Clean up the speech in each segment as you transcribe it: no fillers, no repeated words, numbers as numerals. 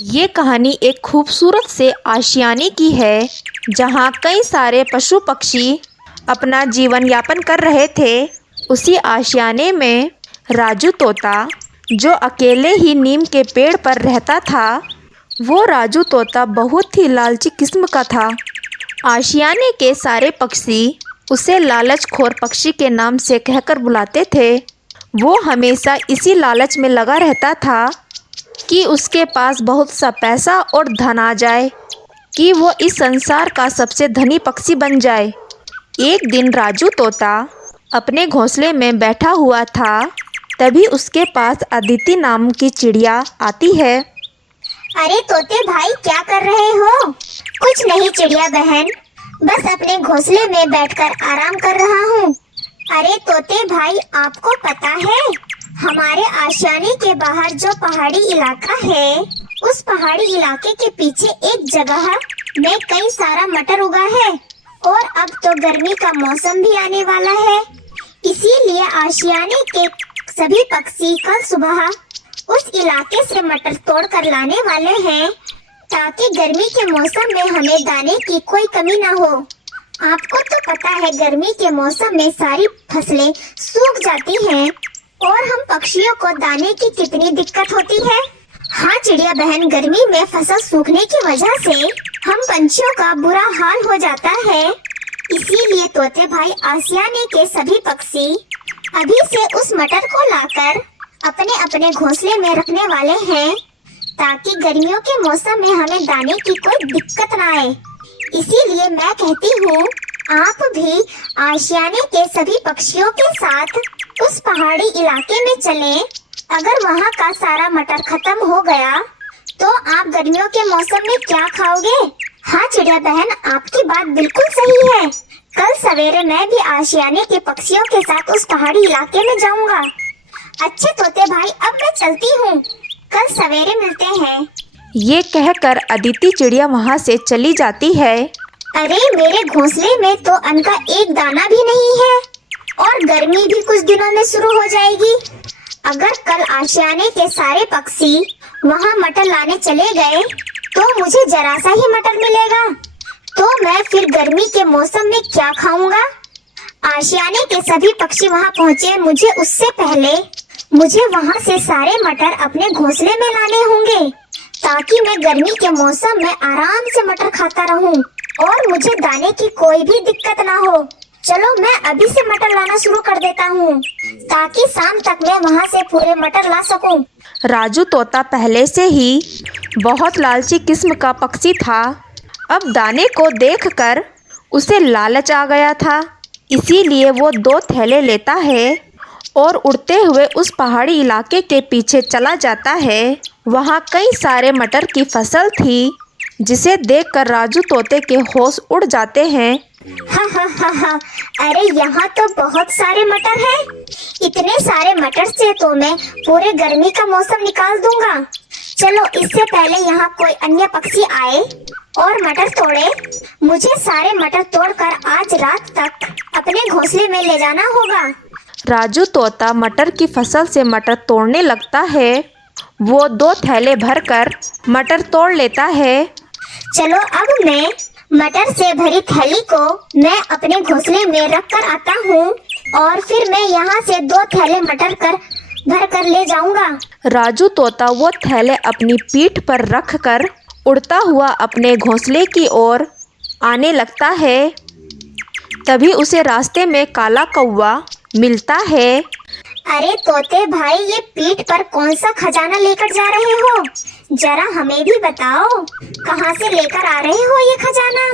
ये कहानी एक खूबसूरत से आशियाने की है जहाँ कई सारे पशु पक्षी अपना जीवन यापन कर रहे थे। उसी आशियाने में राजू तोता जो अकेले ही नीम के पेड़ पर रहता था, वो राजू तोता बहुत ही लालची किस्म का था। आशियाने के सारे पक्षी उसे लालचखोर पक्षी के नाम से कहकर बुलाते थे। वो हमेशा इसी लालच में लगा रहता था कि उसके पास बहुत सा पैसा और धन आ जाए, कि वो इस संसार का सबसे धनी पक्षी बन जाए। एक दिन राजू तोता अपने घोंसले में बैठा हुआ था, तभी उसके पास अदिति नाम की चिड़िया आती है। अरे तोते भाई, क्या कर रहे हो? कुछ नहीं चिड़िया बहन, बस अपने घोंसले में बैठकर आराम कर रहा हूँ। अरे तोते भाई, आपको पता है हमारे आशियाने के बाहर जो पहाड़ी इलाका है, उस पहाड़ी इलाके के पीछे एक जगह में कई सारा मटर उगा है और अब तो गर्मी का मौसम भी आने वाला है। इसीलिए आशियाने के सभी पक्षी कल सुबह उस इलाके से मटर तोड़ कर लाने वाले हैं, ताकि गर्मी के मौसम में हमें दाने की कोई कमी ना हो। आपको तो पता है गर्मी के मौसम में सारी फसलें सूख जाती हैं और हम पक्षियों को दाने की कितनी दिक्कत होती है। हाँ चिड़िया बहन, गर्मी में फसल सूखने की वजह से हम पंछियों का बुरा हाल हो जाता है। इसीलिए तोते भाई, आशियाने के सभी पक्षी अभी से उस मटर को लाकर अपने अपने घोंसले में रखने वाले हैं, ताकि गर्मियों के मौसम में हमें दाने की कोई दिक्कत ना आए। इसीलिए मैं कहती हूँ, आप भी आशियाने के सभी पक्षियों के साथ उस पहाड़ी इलाके में चलें। अगर वहाँ का सारा मटर खत्म हो गया तो आप गर्मियों के मौसम में क्या खाओगे? हाँ चिड़िया बहन, आपकी बात बिल्कुल सही है। कल सवेरे मैं भी आशियाने के पक्षियों के साथ उस पहाड़ी इलाके में जाऊंगा। अच्छे तोते भाई, अब मैं चलती हूँ, कल सवेरे मिलते हैं। ये कहकर अदिति चिड़िया वहाँ से चली जाती है। अरे मेरे घोंसले में तो अन्न का एक दाना भी नहीं है और गर्मी भी कुछ दिनों में शुरू हो जाएगी। अगर कल आशियाने के सारे पक्षी वहाँ मटर लाने चले गए तो मुझे जरा सा ही मटर मिलेगा, तो मैं फिर गर्मी के मौसम में क्या खाऊंगा? आशियाने के सभी पक्षी वहाँ पहुँचे, मुझे वहाँ से सारे मटर अपने घोंसले में लाने होंगे, ताकि मैं गर्मी के मौसम में आराम से मटर खाता रहूं और मुझे दाने की कोई भी दिक्कत ना हो। चलो मैं अभी से मटर लाना शुरू कर देता हूँ, ताकि शाम तक मैं वहाँ से पूरे मटर ला सकूं। राजू तोता पहले से ही बहुत लालची किस्म का पक्षी था। अब दाने को देखकर उसे लालच आ गया था, इसीलिए वो 2 थैले लेता है और उड़ते हुए उस पहाड़ी इलाके के पीछे चला जाता है। वहाँ कई सारे मटर की फसल थी, जिसे देखकर राजू तोते के होश उड़ जाते हैं। हा, अरे यहाँ तो बहुत सारे मटर हैं। इतने सारे मटर से तो मैं पूरे गर्मी का मौसम निकाल दूंगा। चलो इससे पहले यहाँ कोई अन्य पक्षी आए और मटर तोड़े, मुझे सारे मटर तोड़कर आज रात तक अपने घोंसले में ले जाना होगा। राजू तोता मटर की फसल से मटर तोड़ने लगता है। वो 2 थैले भरकर मटर तोड़ लेता है। चलो अब मैं मटर से भरी थैली को मैं अपने घोंसले में रख कर आता हूँ और फिर मैं यहाँ से 2 थैले मटर भर कर ले जाऊंगा। राजू तोता वो थैले अपनी पीठ पर रखकर उड़ता हुआ अपने घोंसले की ओर आने लगता है। तभी उसे रास्ते में काला कौवा मिलता है। अरे तोते भाई, ये पीठ पर कौन सा खजाना लेकर जा रहे हो? जरा हमें भी बताओ, कहाँ से लेकर आ रहे हो ये खजाना?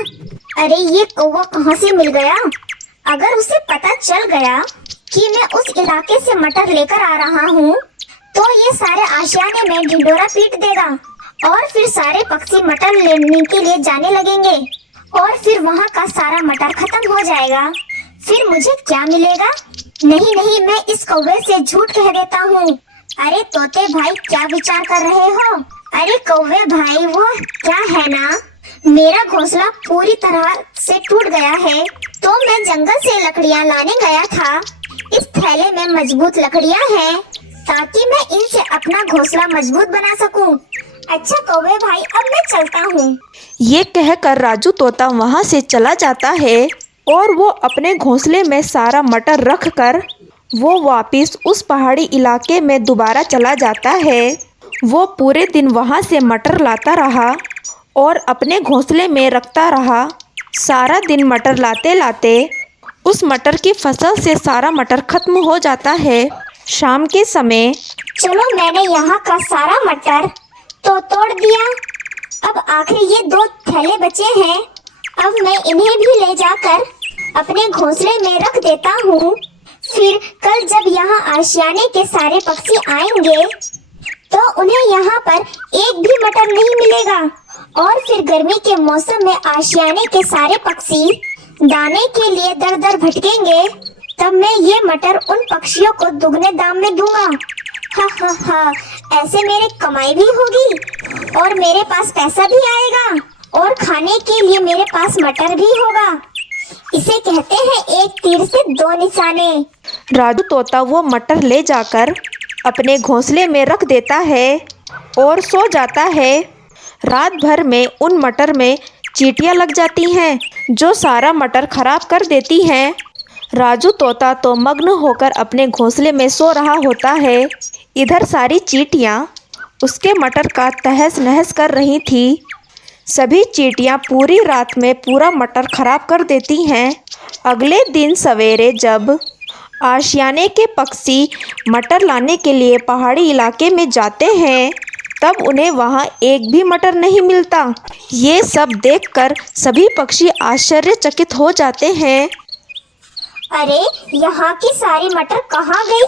अरे ये कौवा कहाँ से मिल गया? अगर उसे पता चल गया कि मैं उस इलाके से मटर लेकर आ रहा हूँ, तो ये सारे आशियाने में ढिंढोरा पीट देगा और फिर सारे पक्षी मटर लेने के लिए जाने लगेंगे और फिर वहाँ का सारा मटर खत्म हो जाएगा। फिर मुझे क्या मिलेगा? नहीं, मैं इस कौवे से झूठ कह देता हूँ। अरे तोते भाई, क्या विचार कर रहे हो? अरे कौवे भाई, वो क्या है ना, मेरा घोंसला पूरी तरह से टूट गया है, तो मैं जंगल से लकड़ियाँ लाने गया था। इस थैले में मजबूत लकड़ियाँ हैं, ताकि मैं इनसे अपना घोंसला मजबूत बना सकूं। अच्छा कौवे भाई, अब मैं चलता हूँ। ये कहकर राजू तोता वहाँ से चला जाता है और वो अपने घोंसले में सारा मटर रख कर वो वापस उस पहाड़ी इलाके में दोबारा चला जाता है। वो पूरे दिन वहाँ से मटर लाता रहा और अपने घोंसले में रखता रहा। सारा दिन मटर लाते लाते उस मटर की फसल से सारा मटर खत्म हो जाता है। शाम के समय चलो, मैंने यहाँ का सारा मटर तो तोड़ दिया। अब आखिर ये 2 थैले बचे हैं। अब मैं इन्हें भी ले जाकर अपने घोंसले में रख देता हूँ। फिर कल जब यहाँ आशियाने के सारे पक्षी आएंगे तो उन्हें यहाँ पर एक भी मटर नहीं मिलेगा। और फिर गर्मी के मौसम में आशियाने के सारे पक्षी दाने के लिए दर दर भटकेंगे। तब मैं ये मटर उन पक्षियों को दुगने दाम में दूंगा। हा हा हा, ऐसे मेरे कमाई भी होगी और मेरे पास पैसा भी आएगा और खाने के लिए मेरे पास मटर भी होगा। इसे कहते हैं एक तीर से 2 निशाने। राजू तोता वो मटर ले जाकर अपने घोंसले में रख देता है और सो जाता है। रात भर में उन मटर में चींटियां लग जाती हैं जो सारा मटर खराब कर देती हैं। राजू तोता तो मग्न होकर अपने घोंसले में सो रहा होता है। इधर सारी चींटियां उसके मटर का तहस नहस कर रही थी। सभी चींटियां पूरी रात में पूरा मटर खराब कर देती हैं। अगले दिन सवेरे जब आशियाने के पक्षी मटर लाने के लिए पहाड़ी इलाके में जाते हैं तब उन्हें वहाँ एक भी मटर नहीं मिलता। ये सब देखकर सभी पक्षी आश्चर्यचकित हो जाते हैं। अरे, यहाँ की सारी मटर कहाँ गई?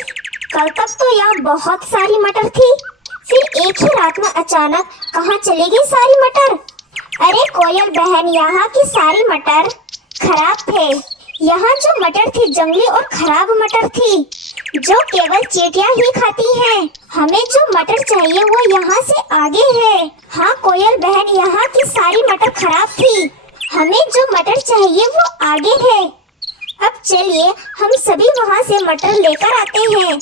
कल तक तो यहाँ बहुत सारी मटर थी, फिर एक ही रात में अचानक कहाँ चली गई सारी मटर? अरे कोयल बहन, यहाँ की सारी मटर खराब थे। यहाँ जो मटर थी जंगली और खराब मटर थी जो केवल चींटियां ही खाती हैं। हमें जो मटर चाहिए वो यहाँ से आगे है। हाँ कोयल बहन, यहाँ की सारी मटर खराब थी। हमें जो मटर चाहिए वो आगे है। अब चलिए हम सभी वहाँ से मटर लेकर आते हैं।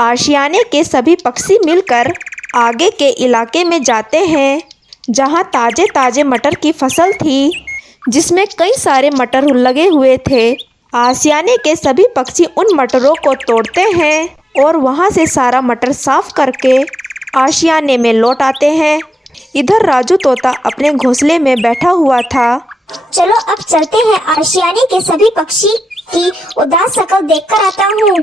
आशियाने के सभी पक्षी मिलकर आगे के इलाके में जाते हैं जहाँ ताजे ताजे मटर की फसल थी जिसमें कई सारे मटर लगे हुए थे। आशियाने के सभी पक्षी उन मटरों को तोड़ते हैं और वहाँ से सारा मटर साफ करके आशियाने में लौट आते हैं। इधर राजू तोता अपने घोंसले में बैठा हुआ था। चलो अब चलते हैं, आशियाने के सभी पक्षी की उदास शक्ल देखकर आता हूँ।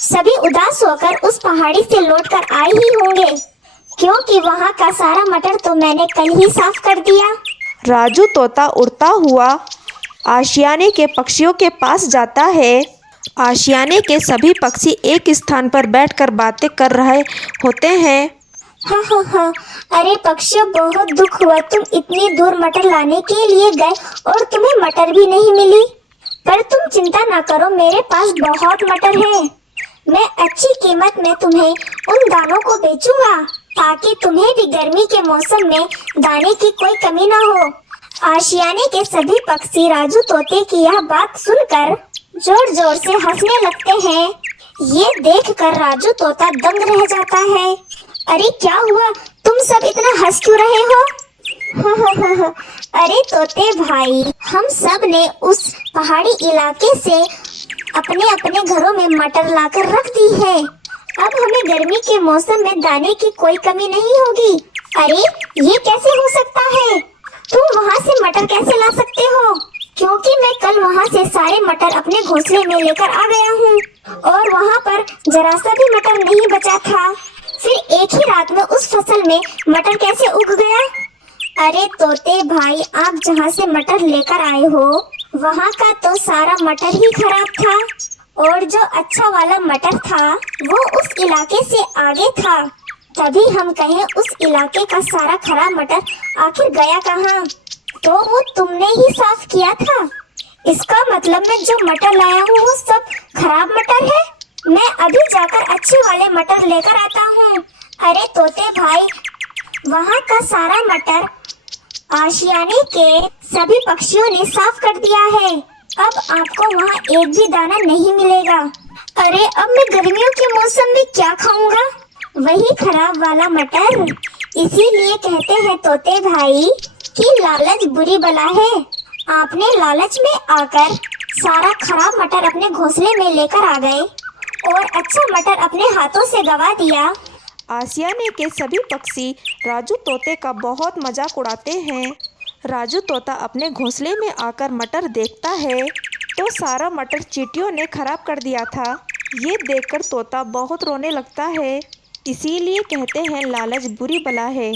सभी उदास होकर उस पहाड़ी से लौटकर आए ही होंगे क्योंकि वहाँ का सारा मटर तो मैंने कल ही साफ कर दिया। राजू तोता उड़ता हुआ आशियाने के पक्षियों के पास जाता है। आशियाने के सभी पक्षी एक स्थान पर बैठकर बातें कर रहे होते हैं। हाँ हाँ हाँ, अरे पक्षियों, बहुत दुख हुआ। तुम इतनी दूर मटर लाने के लिए गए और तुम्हें मटर भी नहीं मिली। पर तुम चिंता ना करो, मेरे पास बहुत मटर है। मैं अच्छी कीमत में तुम्हें उन दानों को बेचूंगा ताकि तुम्हें भी गर्मी के मौसम में दाने की कोई कमी ना हो। आशियाने के सभी पक्षी राजू तोते की यह बात सुनकर जोर जोर से हंसने लगते हैं। ये देखकर राजू तोता दंग रह जाता है। अरे क्या हुआ, तुम सब इतना हंस क्यों रहे हो? अरे तोते भाई, हम सब ने उस पहाड़ी इलाके से अपने अपने घरों में मटर लाकर रख दी है। अब हमें गर्मी के मौसम में दाने की कोई कमी नहीं होगी। अरे ये कैसे हो सकता है? तुम वहाँ से मटर कैसे ला सकते हो? क्योंकि मैं कल वहाँ से सारे मटर अपने घोंसले में लेकर आ गया हूँ और वहाँ पर जरा सा भी मटर नहीं बचा था। फिर एक ही रात में उस फसल में मटर कैसे उग गया? अरे तोते भाई, आप जहाँ से मटर लेकर आए हो वहाँ का तो सारा मटर ही खराब था और जो अच्छा वाला मटर था वो उस इलाके से आगे था। तभी हम कहें उस इलाके का सारा खराब मटर आखिर गया कहाँ? तो वो तुमने ही साफ किया था। इसका मतलब मैं जो मटर लाया हूँ वो सब खराब मटर है। मैं अभी जाकर अच्छे वाले मटर लेकर आता हूँ। अरे तोते भाई, वहाँ का सारा मटर आशियाने के सभी पक्षियों ने साफ कर दिया है। अब आपको वहाँ एक भी दाना नहीं मिलेगा। अरे अब मैं गर्मियों के मौसम में क्या खाऊंगा? वही खराब वाला मटर। इसीलिए कहते हैं तोते भाई कि लालच बुरी बला है। आपने लालच में आकर सारा खराब मटर अपने घोंसले में लेकर आ गए और अच्छा मटर अपने हाथों से गवा दिया। आशियाने के सभी पक्षी राजू तोते का बहुत मजाक उड़ाते हैं। राजू तोता अपने घोंसले में आकर मटर देखता है तो सारा मटर चींटियों ने खराब कर दिया था। ये देखकर तोता बहुत रोने लगता है। इसीलिए कहते हैं लालच बुरी बला है।